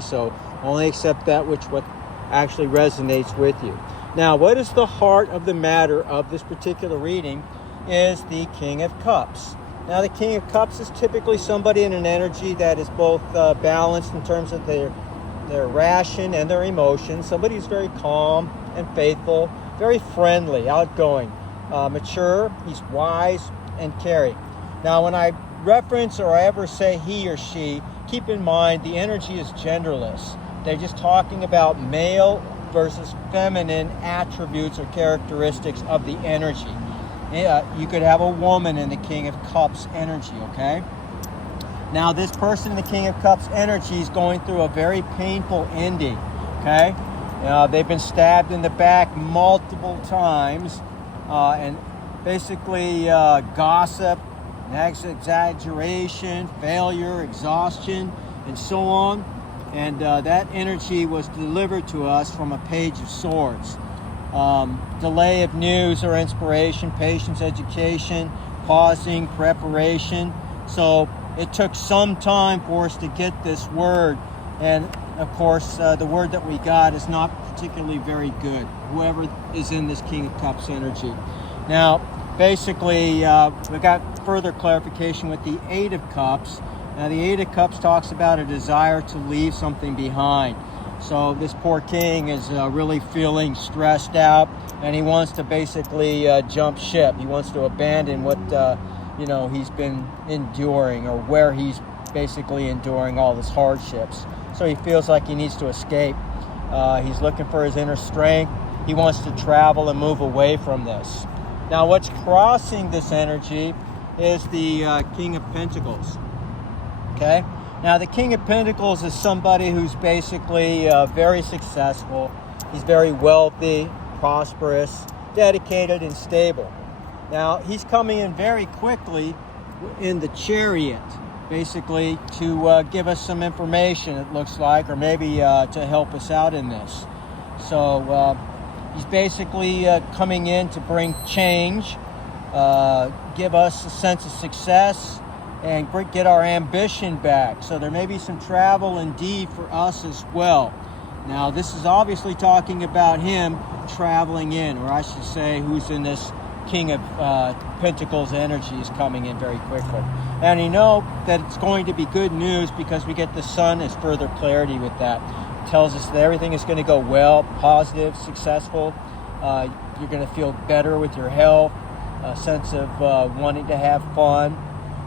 So only accept that which what actually resonates with you. Now, what is the heart of the matter of this particular reading is the King of Cups. Now, the King of Cups is typically somebody in an energy that is both balanced in terms of their ration and their emotions. Somebody who's very calm and faithful, very friendly, outgoing, mature. He's wise and caring. Now, when I reference or I ever say he or she, keep in mind the energy is genderless. They're just talking about male versus feminine attributes or characteristics of the energy. You could have a woman in the King of Cups energy, okay? Now, this person in the King of Cups energy is going through a very painful ending, okay? They've been stabbed in the back multiple times, and basically gossip, exaggeration, failure, exhaustion, and so on. And that energy was delivered to us from a Page of Swords. Delay of news or inspiration, patience, education, pausing, preparation. So it took some time for us to get this word. And of course, the word that we got is not particularly very good, whoever is in this King of Cups energy. Now, basically, we got further clarification with the Eight of Cups. Now, the Eight of Cups talks about a desire to leave something behind. So this poor king is really feeling stressed out, and he wants to basically jump ship. He wants to abandon what he's been enduring, or where he's basically enduring all his hardships. So he feels like he needs to escape. He's looking for his inner strength. He wants to travel and move away from this. Now, what's crossing this energy is the King of Pentacles. Okay? Now, the King of Pentacles is somebody who's basically very successful. He's very wealthy, prosperous, dedicated, and stable. Now, he's coming in very quickly in the Chariot, basically to give us some information, it looks like, or maybe to help us out in this. So he's basically coming in to bring change, give us a sense of success, and get our ambition back. So there may be some travel indeed for us as well. Now, this is obviously talking about him traveling in, or I should say, who's in this King of Pentacles energy is coming in very quickly. And you know that it's going to be good news because we get the Sun as further clarity with that. It tells us that everything is going to go well, positive, successful. You're going to feel better with your health, a sense of wanting to have fun,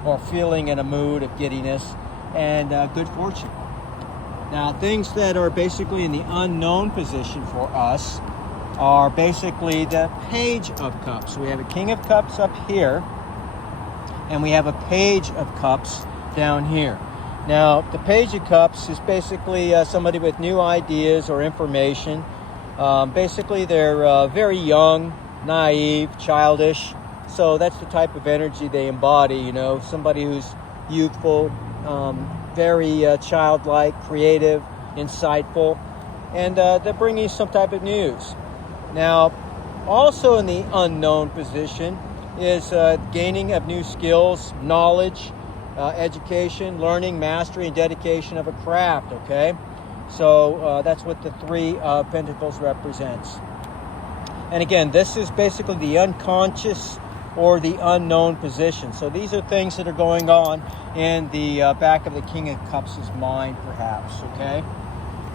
or feeling in a mood of giddiness, and good fortune. Now, things that are basically in the unknown position for us are basically the Page of Cups. We have a King of Cups up here, and we have a Page of Cups down here. Now, the Page of Cups is basically somebody with new ideas or information. Basically, they're very young, naive, childish. So that's the type of energy they embody, somebody who's youthful, very childlike, creative, insightful, and they're bringing some type of news. Now, also in the unknown position is gaining of new skills, knowledge, education, learning, mastery, and dedication of a craft, okay? So that's what the Three of Pentacles represents. And again, this is basically the unconscious or the unknown position. So these are things that are going on in the back of the King of Cups' mind, perhaps, okay?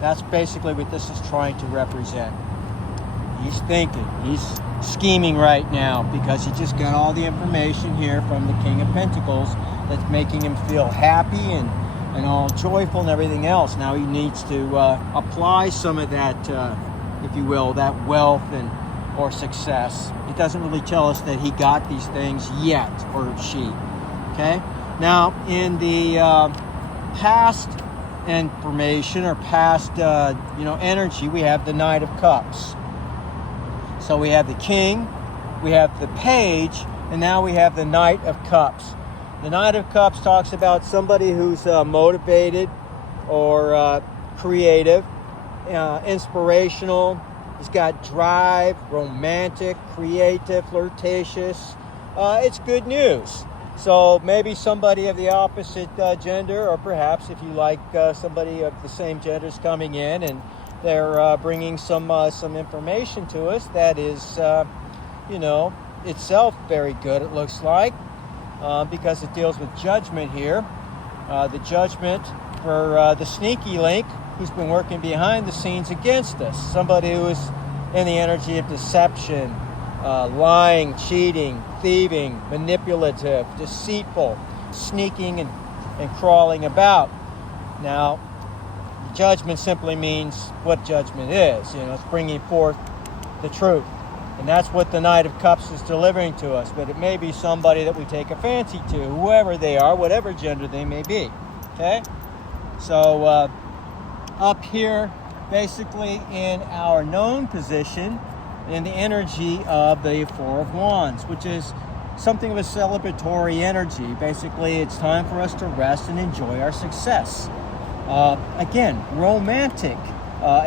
That's basically what this is trying to represent. He's thinking, he's scheming right now because he just got all the information here from the King of Pentacles that's making him feel happy and all joyful and everything else. Now he needs to apply some of that, if you will, that wealth or success. It doesn't really tell us that he got these things yet, or she. Okay? Now, in the past information or past, energy, we have the Knight of Cups. So we have the King, we have the Page, and now we have the Knight of Cups. The Knight of Cups talks about somebody who's motivated or creative, inspirational. He's got drive, romantic, creative, flirtatious. It's good news. So maybe somebody of the opposite gender, or perhaps if you like somebody of the same gender is coming in and they're bringing some information to us that is, itself very good, it looks like, because it deals with judgment here. The judgment for the sneaky link who's been working behind the scenes against us. Somebody who is in the energy of deception, lying, cheating, thieving, manipulative, deceitful, sneaking and crawling about. Now, judgment simply means what judgment is. It's bringing forth the truth. And that's what the Knight of Cups is delivering to us. But it may be somebody that we take a fancy to, whoever they are, whatever gender they may be. Okay? So, up here, basically in our known position, in the energy of the Four of Wands, which is something of a celebratory energy. Basically, it's time for us to rest and enjoy our success. Again, romantic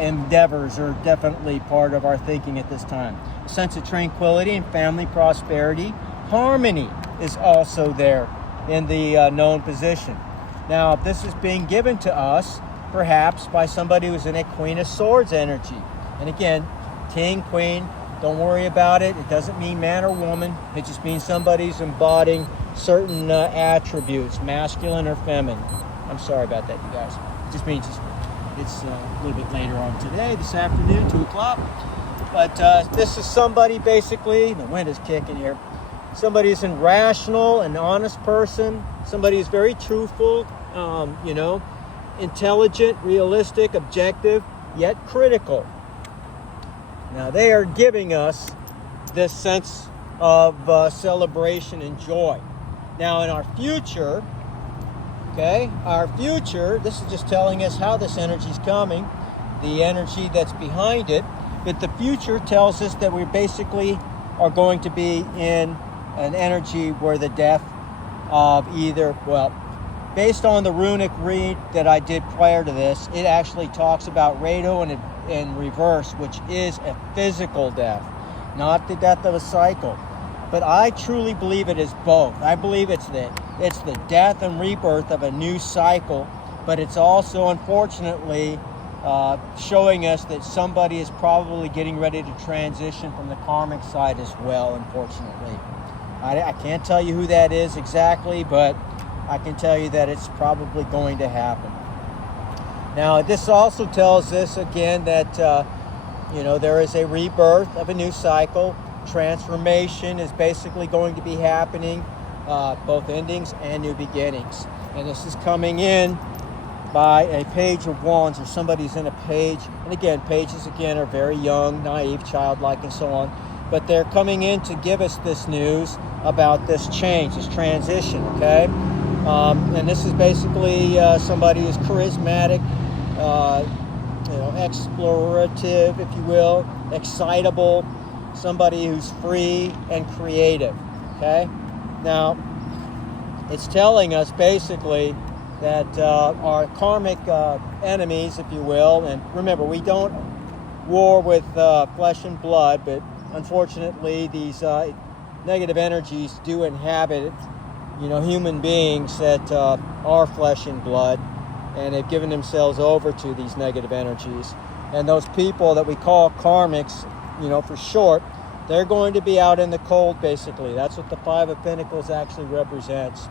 endeavors are definitely part of our thinking at this time. A sense of tranquility and family prosperity. Harmony is also there in the known position. Now, this is being given to us perhaps by somebody who's in a Queen of Swords energy. And again, King, Queen, don't worry about it. It doesn't mean man or woman. It just means somebody's embodying certain attributes, masculine or feminine. I'm sorry about that, you guys. It just means it's a little bit later on today, this afternoon, 2 o'clock. But this is somebody basically, the wind is kicking here, somebody who's a rational and honest person, somebody who's very truthful, intelligent, realistic, objective, yet critical. Now, they are giving us this sense of celebration and joy. Now, in our future, this is just telling us how this energy is coming, the energy that's behind it. But the future tells us that we basically are going to be in an energy where the death of based on the runic read that I did prior to this, it actually talks about Rado in reverse, which is a physical death, not the death of a cycle. But I truly believe it is both. I believe it's the death and rebirth of a new cycle, but it's also, unfortunately, showing us that somebody is probably getting ready to transition from the karmic side as well, unfortunately. I can't tell you who that is exactly, but I can tell you that it's probably going to happen. Now, this also tells us, again, that, there is a rebirth of a new cycle. Transformation is basically going to be happening, both endings and new beginnings. And this is coming in by a Page of Wands, or somebody's in a page. And again, pages, are very young, naive, childlike, and so on. But they're coming in to give us this news about this change, this transition, okay? And this is basically somebody who's charismatic, explorative, if you will, excitable, somebody who's free and creative, okay? Now, it's telling us basically that our karmic enemies, if you will, and remember, we don't war with flesh and blood, but unfortunately these negative energies do inhabit, human beings that are flesh and blood, and have given themselves over to these negative energies. And those people that we call karmics, for short, they're going to be out in the cold, basically. That's what the Five of Pentacles actually represents.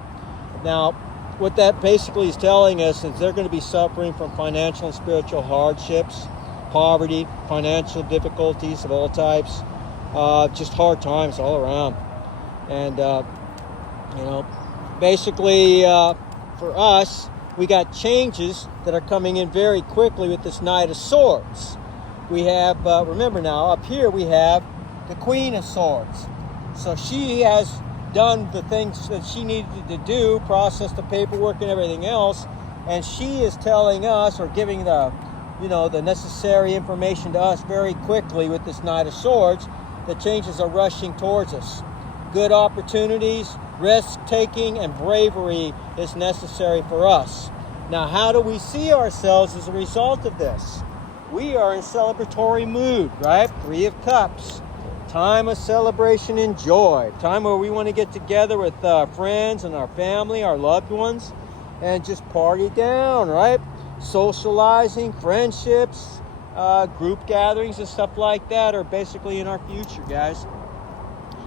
Now, what that basically is telling us is they're going to be suffering from financial and spiritual hardships, poverty, financial difficulties of all types, just hard times all around. And, basically, for us, we got changes that are coming in very quickly with this Knight of Swords. We have, remember now, up here we have the Queen of Swords. So she has done the things that she needed to do, process the paperwork and everything else, and she is telling us, or giving the necessary information to us very quickly with this Knight of Swords. The changes are rushing towards us. Good opportunities, risk-taking, and bravery is necessary for us. Now, how do we see ourselves as a result of this? We are in celebratory mood, right? 3 of Cups. time of celebration and joy, time where we want to get together with our friends and our family, our loved ones, and just party down, right? Socializing, friendships, group gatherings and stuff like that are basically in our future, guys.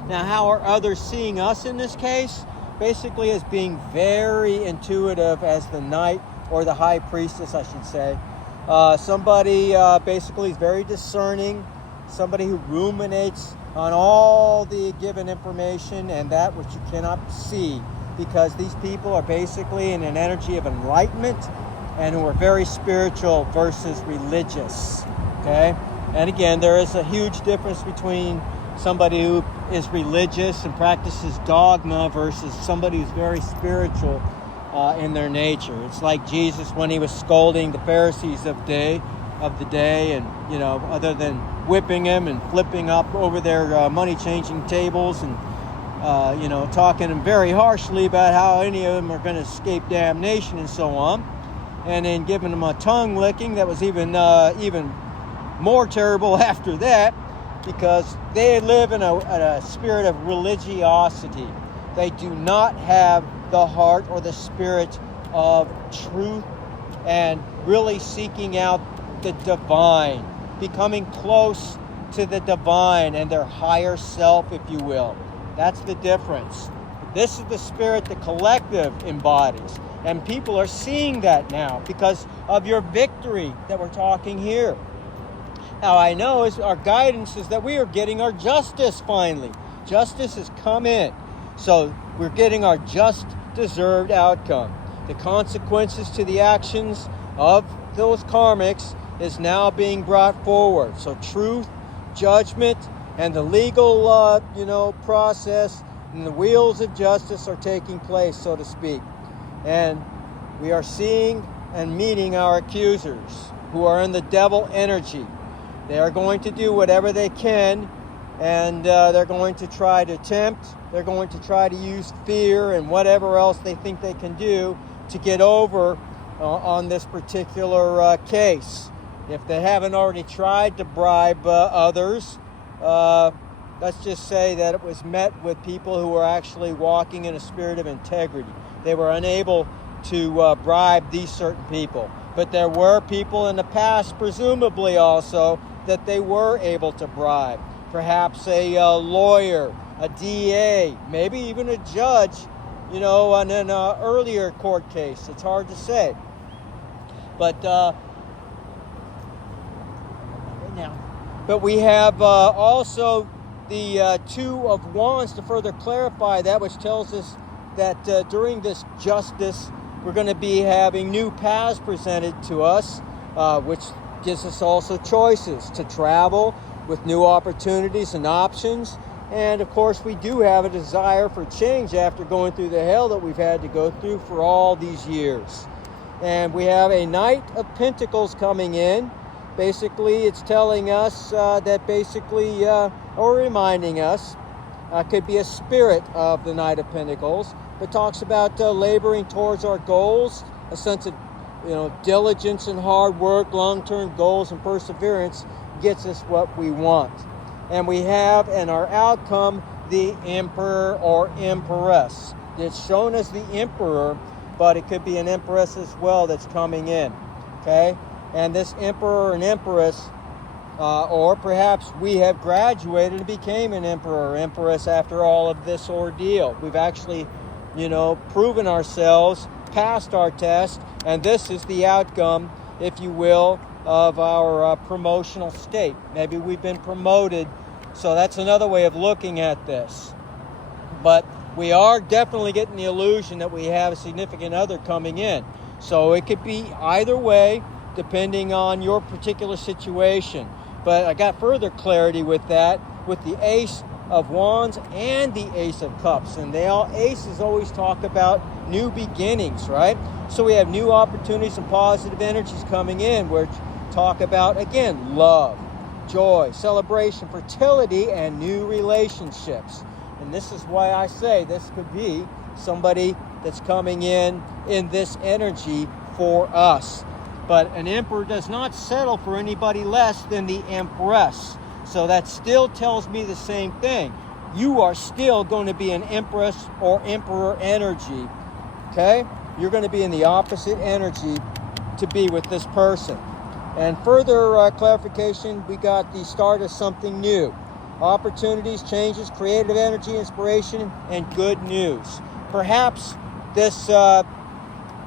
Now, how are others seeing us in this case? Basically as being very intuitive as the knight, or the high priestess, I should say. Somebody basically is very discerning, somebody who ruminates on all the given information and that which you cannot see, because these people are basically in an energy of enlightenment and who are very spiritual versus religious, okay? And again, there is a huge difference between somebody who is religious and practices dogma versus somebody who's very spiritual in their nature. It's like Jesus when he was scolding the Pharisees of the day, and other than whipping them and flipping up over their money-changing tables and talking very harshly about how any of them are going to escape damnation and so on, and then giving them a tongue licking that was even more terrible after that, because they live in a spirit of religiosity. They do not have the heart or the spirit of truth and really seeking out the divine, becoming close to the divine and their higher self, if you will. That's the difference. This is the spirit the collective embodies, and people are seeing that now because of your victory that we're talking here. Now, I know our guidance is that we are getting our justice finally. Justice has come in. So we're getting our just deserved outcome. The consequences to the actions of those karmics is now being brought forward. So truth, judgment, and the legal process and the wheels of justice are taking place, so to speak. And we are seeing and meeting our accusers who are in the devil energy. They are going to do whatever they can, and they're going to try to tempt. They're going to try to use fear and whatever else they think they can do to get over on this particular case. If they haven't already tried to bribe others, let's just say that it was met with people who were actually walking in a spirit of integrity. They were unable to bribe these certain people. But there were people in the past, presumably also, that they were able to bribe. Perhaps a lawyer, a DA, maybe even a judge, on an earlier court case. It's hard to say. But we have also the Two of Wands to further clarify that, which tells us that during this justice, we're going to be having new paths presented to us, which gives us also choices to travel with new opportunities and options. And of course, we do have a desire for change after going through the hell that we've had to go through for all these years. And we have a Knight of Pentacles coming in. Basically, it's telling us or reminding us, could be a spirit of the Knight of Pentacles, but talks about laboring towards our goals, a sense of diligence and hard work, long-term goals and perseverance gets us what we want. And we have in our outcome the Emperor or Empress. It's shown as the Emperor, but it could be an Empress as well that's coming in. Okay? And this Emperor and Empress, or perhaps we have graduated and became an Emperor or Empress after all of this ordeal. We've actually, proven ourselves, passed our test, and this is the outcome, if you will, of our promotional state. Maybe we've been promoted, so that's another way of looking at this. But we are definitely getting the illusion that we have a significant other coming in. So it could be either way, depending on your particular situation. But I got further clarity with that, with the Ace of Wands and the Ace of Cups. And aces always talk about new beginnings, right? So we have new opportunities and positive energies coming in, which talk about, again, love, joy, celebration, fertility, and new relationships. And this is why I say this could be somebody that's coming in this energy for us. But an emperor does not settle for anybody less than the Empress. So that still tells me the same thing. You are still going to be an Empress or Emperor energy, okay? You're going to be in the opposite energy to be with this person. And further clarification, we got the start of something new. Opportunities, changes, creative energy, inspiration, and good news. Perhaps this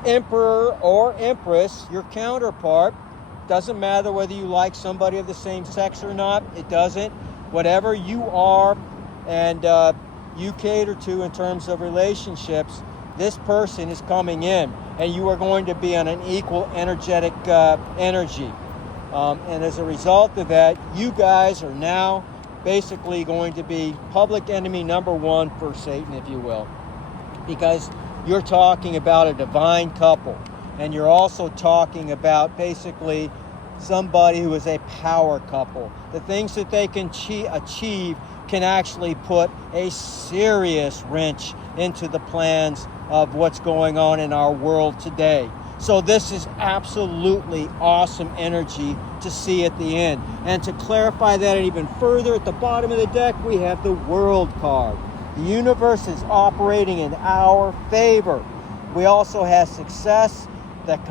Emperor or Empress, your counterpart, doesn't matter whether you like somebody of the same sex or not, it doesn't. Whatever you are and you cater to in terms of relationships, this person is coming in and you are going to be on an equal energetic energy. And as a result of that, you guys are now basically going to be public enemy number one for Satan, if you will. Because you're talking about a divine couple. And you're also talking about basically somebody who is a power couple. The things that they can achieve can actually put a serious wrench into the plans of what's going on in our world today. So this is absolutely awesome energy to see at the end. And to clarify that even further, at the bottom of the deck, we have the World card. The universe is operating in our favor. We also have success that